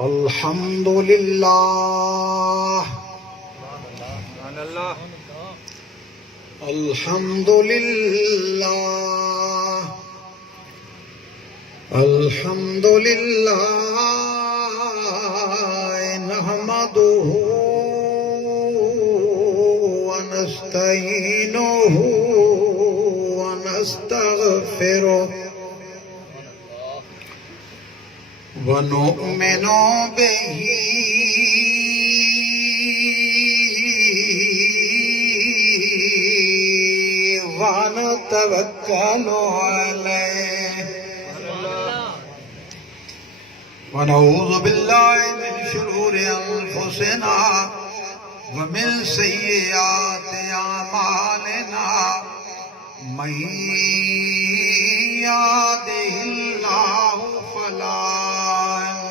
الحمد لله الحمد لله الحمد لله نحمده ونستعينه ونستغفره ونؤمن به ونتوكل عليه ونعوذ بالله من شرور أنفسنا ومن سيئات أعمالنا من يهده الله فلا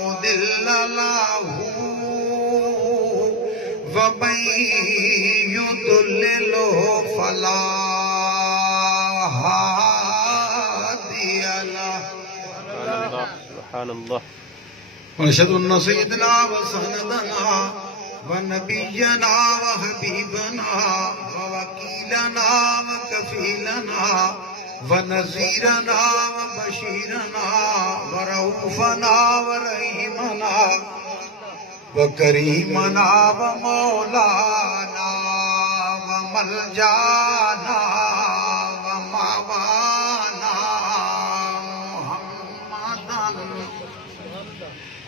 مضل له ومن يضلل فلا هادي له سبحان الله ونشهد أن سيدنا وسندنا ونبينا وحبيبنا ووكيلنا وكفيلنا ونذيرنا وبشيرنا ورؤوفنا ورحيمنا وكريمنا ومولانا وملجانا ومأوانا محمدا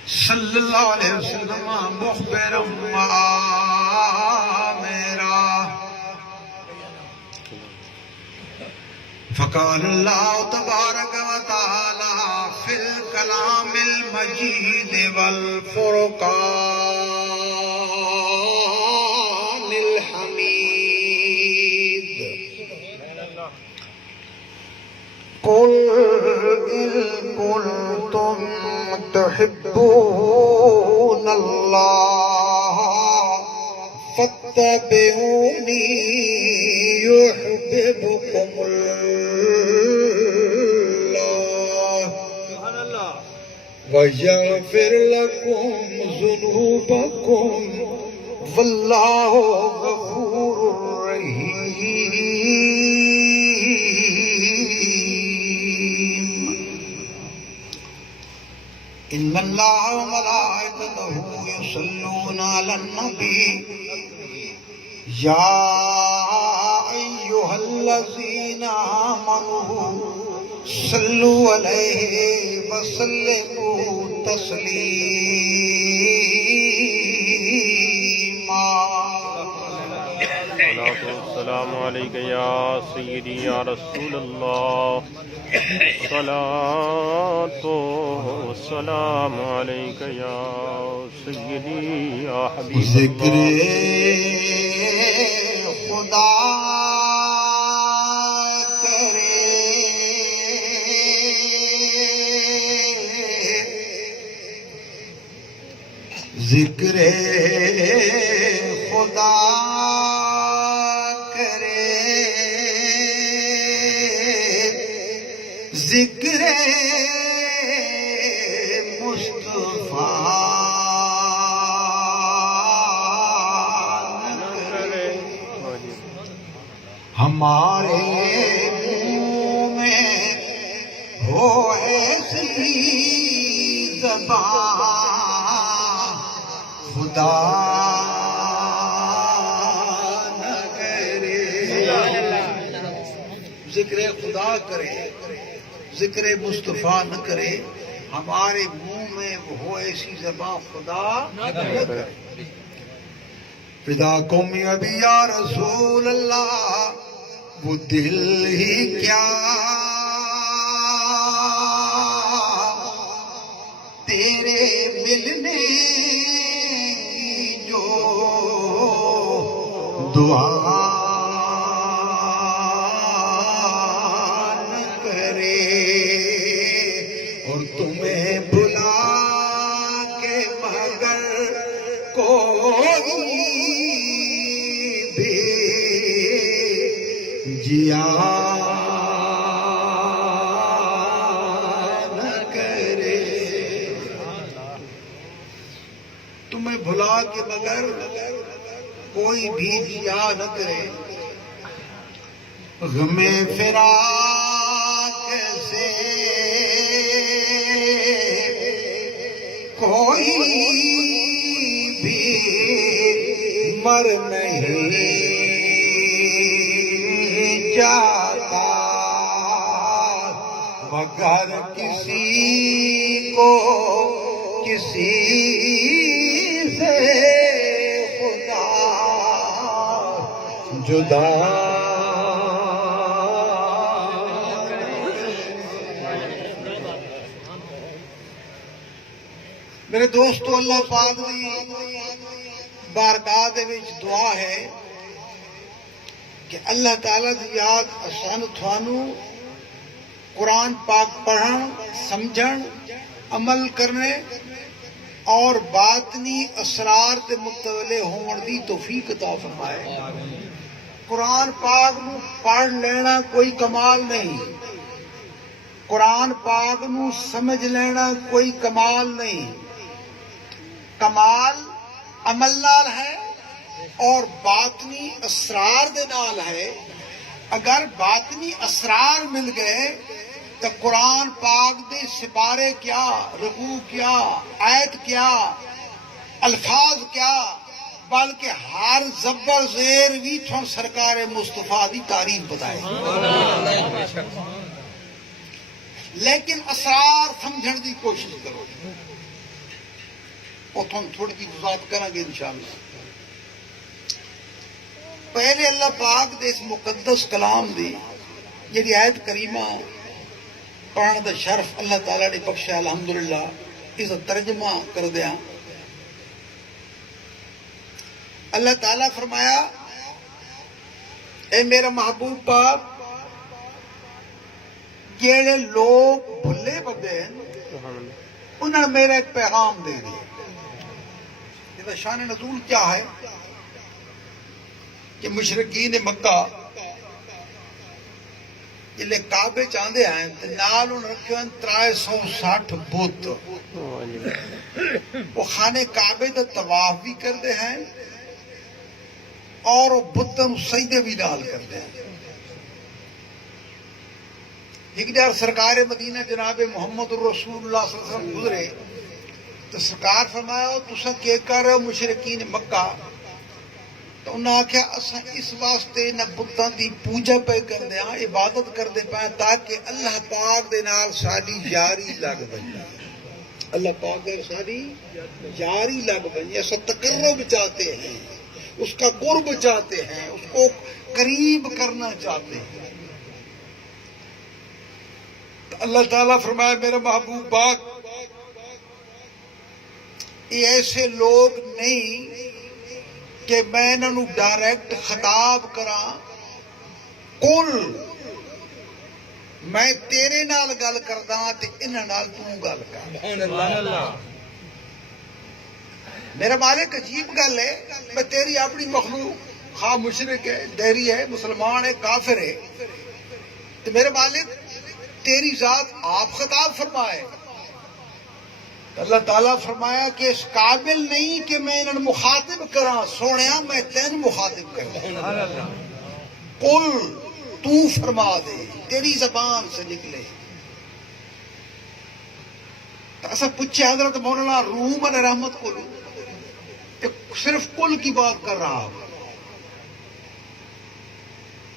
صلی اللہ علیہ وسلم مخبرا وآمرا فقال اللہ تبارک وتعالی فی الکلام المجید والفرقان الحمید قل إن كنتم تحبون الله فاتبعوني يحببكم الله ويغفر لكم ذنوبكم والله غفور رحيم إن الله وملائكته يصلون على النبي يا أيها الذين آمنوا صلوا عليه وسلموا تسليما السلام عليك يا سيدي يا رسول الله صلاة والسلام عليك يا سيدي يا حبيب ذکر الله خدا کرے ذکر خدا کرے ذکر مصطفیٰ ہمارے منہ میں ہو ایسی زبان خدا نہ کرے ذکر خدا کرے ذکر مصطفیٰ نہ کرے ہمارے منہ میں ہو ایسی زبان خدا نہ کرے فدا قوم ابھی یا رسول اللہ وہ دل ہی کیا تیرے ملنے کی جو دعا جیا نہ کرے، تمہیں بھلا کے بغیر کوئی بھی جیا نہ کرے، غم فراق سے کوئی بھی مر نہیں جاتا، مگر کسی کو کسی سے خدا جدا۔ میرے دوستو، اللہ پاک دی بارگاہ دے وچ دعا ہے کہ اللہ تعالیٰ دی یاد آسان تھانو قرآن پاک پڑھن، سمجھن، عمل کرنے اور باطنی اسرار تے متوجہ ہون دی توفیق عطا فرمائے۔ قرآن پاک نو پڑھ لینا کوئی کمال نہیں، قرآن پاک نو سمجھ لینا کوئی کمال نہیں، کمال عمل نال ہے اور باطنی اسرار دے نال ہے۔ اگر باطنی اسرار مل گئے تو قرآن پاک دے سپارے کیا، رکوع کیا، آیت کیا، الفاظ کیا، بلکہ ہر زبر زیر بھی تھن سرکار مصطفیٰ دی تعریف بتائے۔ لیکن اسرار سمجھن دی کوشش کرو، اور تھن تھوڑی کی وضاحت کریں گے انشاءاللہ۔ پہلے اللہ پاک دے اس مقدس کلام دی جڑی آیت کریمہ پڑھنے دا شرف اللہ تعالیٰ نے بخشا، الحمدللہ اس کا ترجمہ کر دیا۔ اللہ تعالیٰ فرمایا، اے میرا محبوب پاک، جڑے لوگ بھلے بندے ہیں انہوں نے میرا ایک پیغام دے دیا۔ یہ شان نزول کیا ہے کہ مشرکین مکہ جلے کعبے چاندے ہیں تو نال انہوں نے رکھے ہیں 360 بت، وہ خانے کعبے دا طواف بھی کردے ہیں اور وہ بتوں سجدے بھی نال کردے ہیں۔ ایک بار سرکار مدینہ جناب محمد رسول اللہ صلی اللہ علیہ وسلم گزرے تو سرکار فرمایا، تساں کی کر رہے ہو مشرکین مکہ؟ تو انہوں نے آخیا، اساں اس واسطے نہ بتاں دی پوجا پہ کردے ہاں، عبادت کردے پائیں تاکہ اللہ پاک دے نال ساڈی یاری لگ بنے، اللہ پاک دے ساڈی یاری لگ بنے۔ ایسا تقرب چاہتے ہیں، اس کا قرب چاہتے ہیں، اس کو قریب کرنا چاہتے ہیں۔ تو اللہ تعالیٰ فرمایا، میرا محبوب پاک، یہ ایسے لوگ نہیں کہ میں انہوں ڈائریکٹ خطاب کراں، کل میں تیرے نال گل کردا تے انہاں نال تو گل کر۔ میرا مالک عجیب گل ہے، میں تیری اپنی مخلوق، خواہ مشرک ہے، دہری ہے، مسلمان ہے، کافر ہے، تو میرے مالک تیری ذات آپ خطاب فرمائے۔ اللہ تعالیٰ فرمایا کہ اس قابل نہیں کہ میں انہوں مخاطب کراں، سونیا میں تین مخاطب کروں، قل تو فرما دے، تیری زبان سے نکلے۔ تو ایسا پوچھے حضرت مولانا روم علیہ رحمت کو، کہ صرف قل کی بات کر رہا ہوں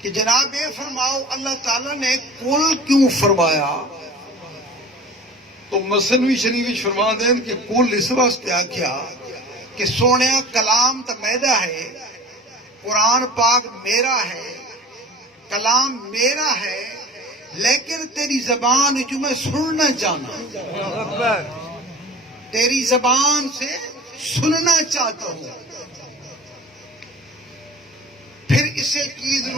کہ جناب یہ فرماؤ اللہ تعالیٰ نے قل کیوں فرمایا؟ تو مثنوی شریف فرما دیں کہ قل اس واسطے آکھیا کہ سونیا کلام تو میرا ہے، قرآن پاک میرا ہے، کلام میرا ہے، لیکن تیری زبان جو میں سننا چاہنا، تیری زبان سے سننا چاہتا ہوں۔ پھر اسے چیز